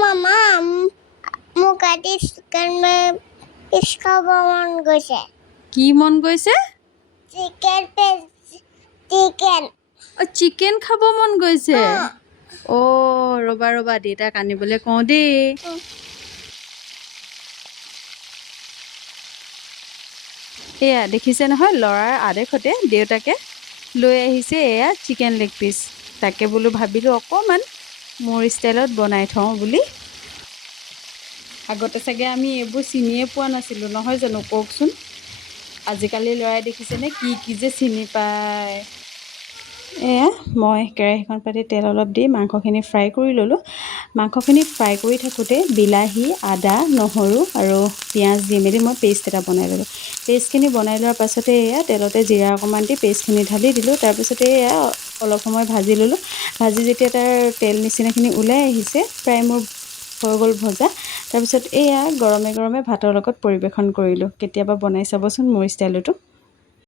মামা মোক আজি চিকেন পিচ খাব মন গৈছে। কি মন গৈছে? Chicken piece chicken. চিকেন খাব মন গৈছে। ৰ'বা ৰ'বা দেউতাক আনিবলৈ কওঁ দেই। এয়া দেখিছে নহয়, ল'ৰাৰ আদেশতে দেউতাকে লৈ আহিছে এয়া চিকেন লেগ পিচ। তাকে বোলো ভাবিলোঁ অকণমান মোৰ ষ্টাইলত বনাই থওঁ বুলি। আগতে চাগে আমি এইবোৰ চিনিয়ে পোৱা নাছিলোঁ নহয় জানো, কওকচোন। আজিকালি ল'ৰাই দেখিছেনে কি যে চিনি পায়। এয়া মই কেৰাহীখন পাতি তেল অলপ দি মাংসখিনি ফ্ৰাই কৰি ল'লোঁ। মাংসখিনি ফ্ৰাই কৰি থাকোঁতে বিলাহী, আদা, নহৰু আৰু পিঁয়াজ দি মেলি মই পেষ্ট এটা বনাই ল'লোঁ। পেষ্টখিনি বনাই লোৱাৰ পাছতে এয়া তেলতে জিৰা অকণমান দি পেষ্টখিনি ঢালি দিলোঁ। তাৰপিছতে এয়া অলপ সময় ভাজি ল'লোঁ। ভাজি যেতিয়া তাৰ তেল নিচিনাখিনি ওলাই আহিছে, প্ৰায় মোৰ হৈ গ'ল ভজা। তাৰপিছত এয়া গৰমে গৰমে ভাতৰ লগত পৰিৱেশন কৰিলোঁ। কেতিয়াবা বনাই চাবচোন মোৰ ষ্টাইলতো।